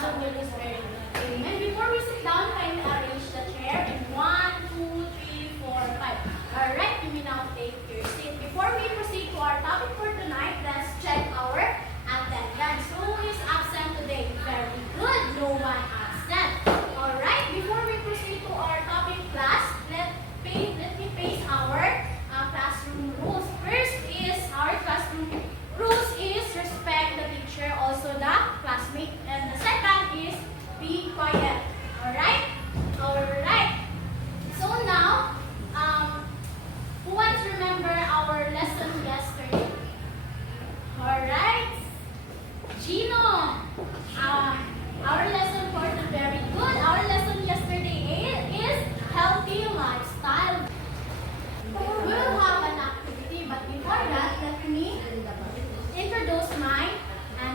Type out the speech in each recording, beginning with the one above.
Samuel is very good. Amen. Before we sit down, kindly arrange the chair in 1, 2, 3, 4, 5. Alright, you may now take your seat. Before we proceed to our topic for tonight, let's check our attendance. Who is absent today? Very good. No one absent. Alright, before we proceed to our topic class, let me face our classroom rules. First is our classroom rules is respect the teacher, also the classmate. And the second is be quiet. Alright? Alright. So now, who wants to remember our lesson yesterday? Alright. Gino. Our lesson for the very good. Our lesson yesterday is healthy lifestyle. We'll have an activity, but before that, let me introduce my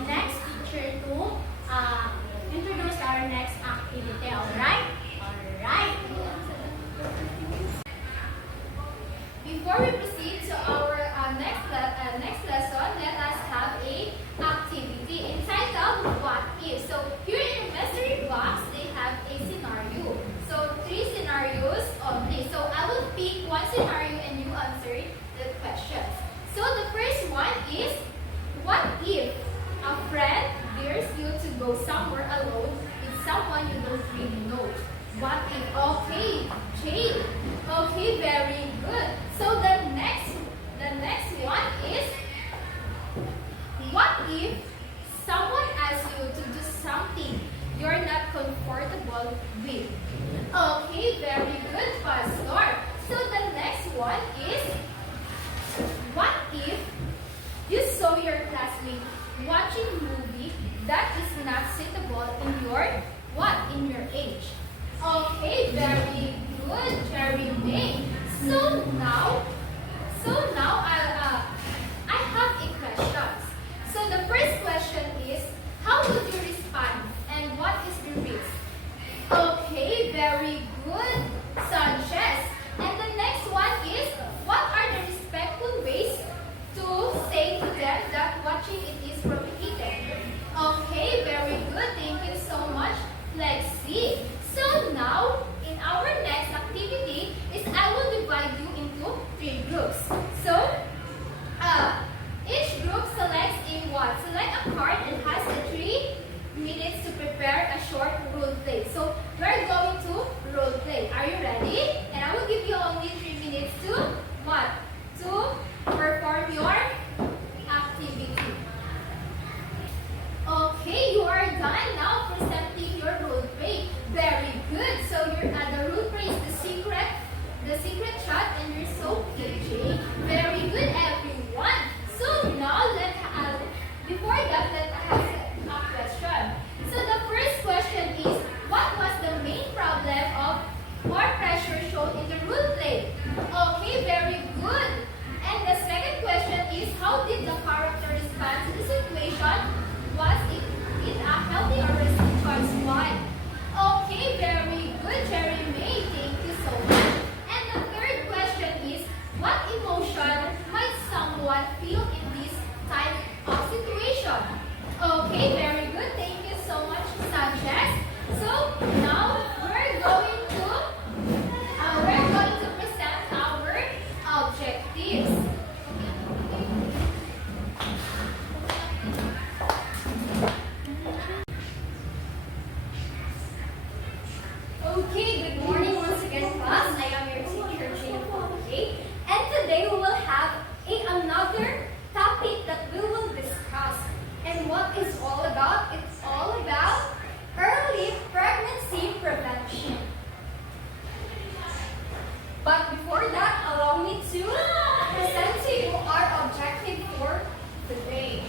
next teacher to introduce our next activity. Alright? Alright. Before we proceed to our next lesson, let us have a activity entitled What If. So here in mystery box, they have a scenario. So 3 scenarios only. So I will pick one scenario and you answer the questions. So the first one is, what if a friend dares you to go somewhere alone with someone you don't really know? What if? Okay, Jade. Okay, very good. So the next one is, what if someone asks you to do something you're not comfortable with? Okay, very good, Pastor. So the next one is, what if you saw your classmate watching movie that is not suitable in your in your age? Okay, very good, Cherry May. So now I have a question. So the first question is, how would you respond and what is the risk? Okay, very good, Sanchez. And the next one is, what are the respectful ways to say to them that watching it is prohibited? Okay, very good. Thank you so much, Lexi. So now, in our next activity is, I will divide you into 3 groups. So, each group selects a what? Select a card and has 3 minutes to prepare a short role play. So, we're going to role play. Are you ready? And I will give you only 3 minutes to what? To perform your activity. Okay, you are done now presenting your role play. Very good. So the role play is the secret chat, and you're so PJ. Very good, everyone. So now before that, let us have a question. So the first question is, what was the main problem of more pressure shown in the role play? Okay, very good. And the second question is, how did the character respond to the situation? Was it a healthy or risky choice? Why? Okay, very good, Cherry May. Thank you so much. And the third question is, what emotion might someone feel in this type of situation? Okay, very good. Thank you so much, Sanchez. So now we're going to present our objectives. Okay, good morning once again, class. I am your teacher, Jane Fontaine. And today we will have another topic that we will discuss. And what is all about? It's all about early pregnancy prevention. But before that, allow me to present to you our objective for today.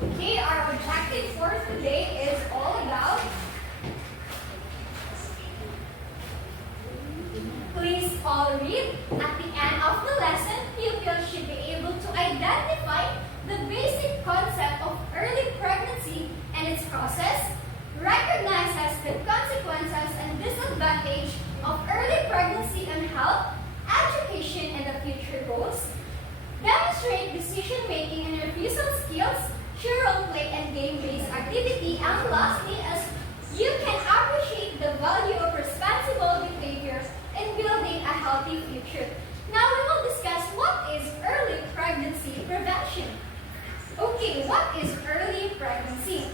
Okay, our objective for today is all about, please all read. At the end of the lesson, pupils should be able to identify the basic concept of early pregnancy and its process, recognizes the consequences and disadvantage of early pregnancy on health, education, and the future goals, demonstrate demonstrate decision-making and refusal skills, share role-play and game-based activity, and lastly, as you can appreciate the value of responsible behavior in building a healthy future. Now we will discuss what is early pregnancy prevention. Okay, what is early pregnancy?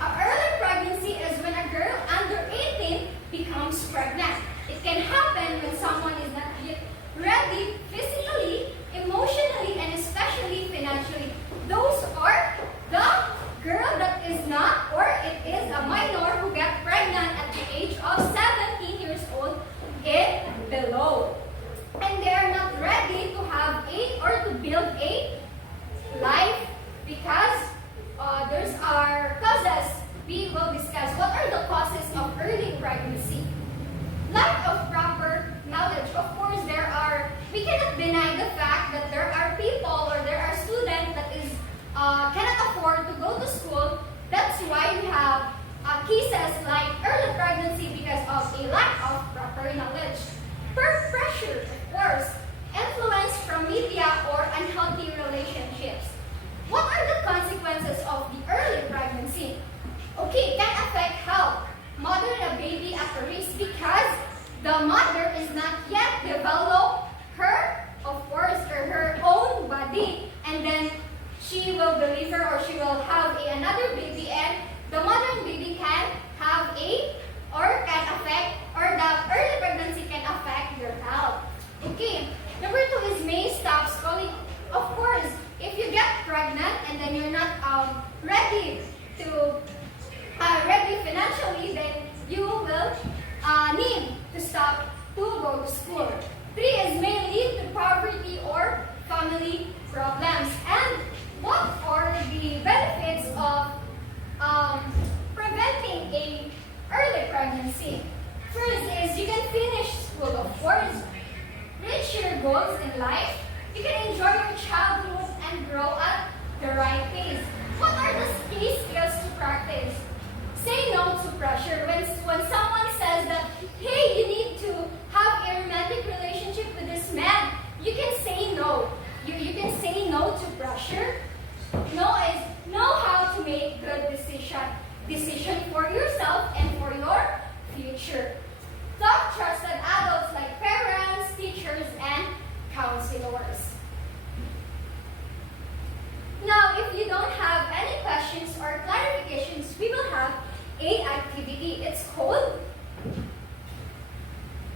Early pregnancy is when a girl under 18 becomes pregnant. It can happen when someone is not yet ready physically, emotionally, and especially financially. Those are the girl that is not, or it is a minor who got pregnant at the age of 17 years old and below. And they are not ready to have a or to build a life because there's our causes. We will discuss what are the causes of early pregnancy. Lack of proper knowledge. Of course, we cannot deny the fact that there are people or there are students that cannot afford to go to school. That's why we have cases like early pregnancy because of a lack of proper knowledge. Peer pressure, of course, influence from media or unhealthy relationships. What are the consequences of the early pregnancy? Okay, it can affect health. Mother and baby at risk because the mother is not yet developed her own body, and then she will deliver or she will have another baby, and the mother and baby can have the early pregnancy can affect your health. Okay, number 2 is may stop schooling. Of course, if you get pregnant and then you're not ready financially, then you will need to stop to go to school. 3 is may lead to poverty or family problems. And what are the benefits of preventing a early pregnancy? First is you can finish school, of course, reach your goals in life, you can enjoy your childhood and grow at the right pace. What are the key skills to practice? Say no to pressure. When someone says that, hey, you need to have a romantic relationship with this man, you can say no. You can say no to pressure. No is know how to make good decision for yourself and for your future. Talk trusted adults like parents, teachers, and counselors. Now, if you don't have any questions or clarifications, we will have a activity. It's called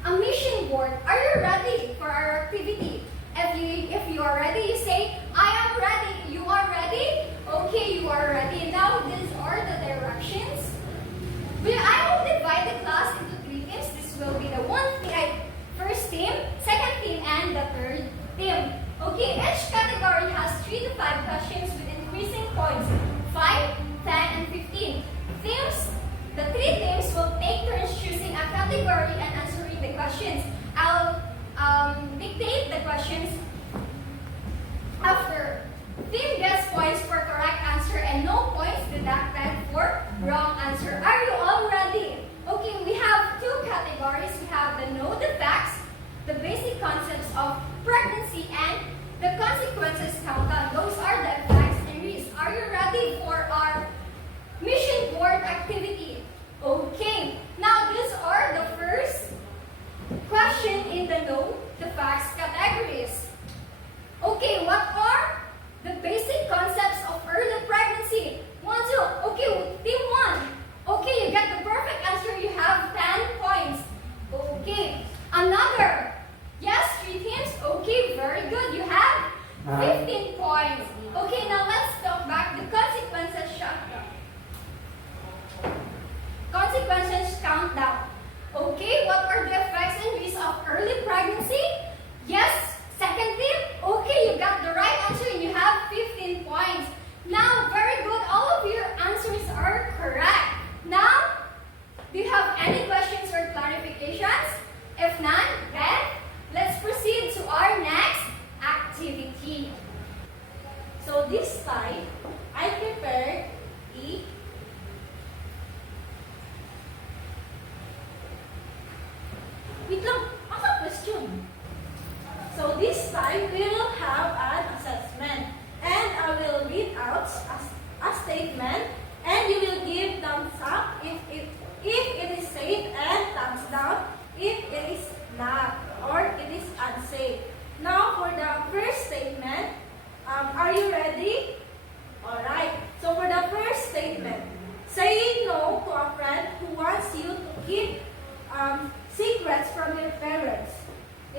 a mission board. Are you ready for our activity? If you are ready, you say, I am ready. You are ready? Okay, you are ready. Now, these are the directions. I will divide the class into 3 teams. This will be the first team, second team, and the third team. Okay, each category has 3 to 5 questions with increasing points, 5, 10, and 15. The 3 teams will take turns choosing a category and answering the questions. I'll dictate the questions after. Team gets points for correct answer and no points deducted for wrong answer. Are you all ready? Okay, we have 2 categories. We have the know the facts, the basic concepts of pregnancy, and the consequences countdown. Those are the facts and risks. Are you ready for our mission board activity? Okay, now these are the first question in the know the facts categories. Okay, what are the basic concepts of early pregnancy? 1, 2. Okay, team 1.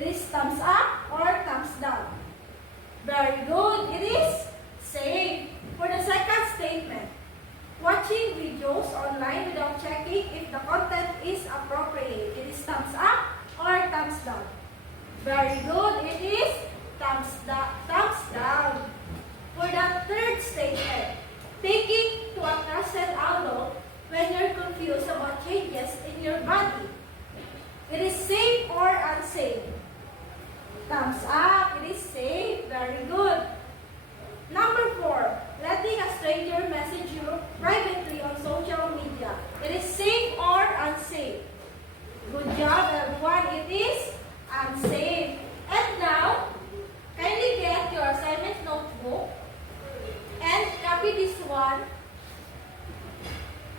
It is thumbs up or thumbs down. Very good. It is same. For the second statement, watching videos online without checking if the content is appropriate. It is thumbs up or thumbs down. Very good. It is thumbs down. For the third statement, taking to a trusted adult when you're confused about changes in your body. It is safe or unsafe. Thumbs up. It is safe. Very good. Number 4, letting a stranger message you privately on social media. It is safe or unsafe? Good job, everyone. It is unsafe. And now, kindly get your assignment notebook and copy this one.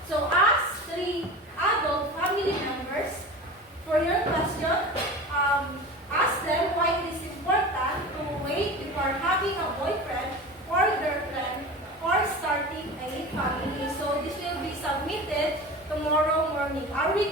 So ask 3 adult family members for your question. Ask them why it is important to wait before having a boyfriend or girlfriend or starting a family. So this will be submitted tomorrow morning. Are we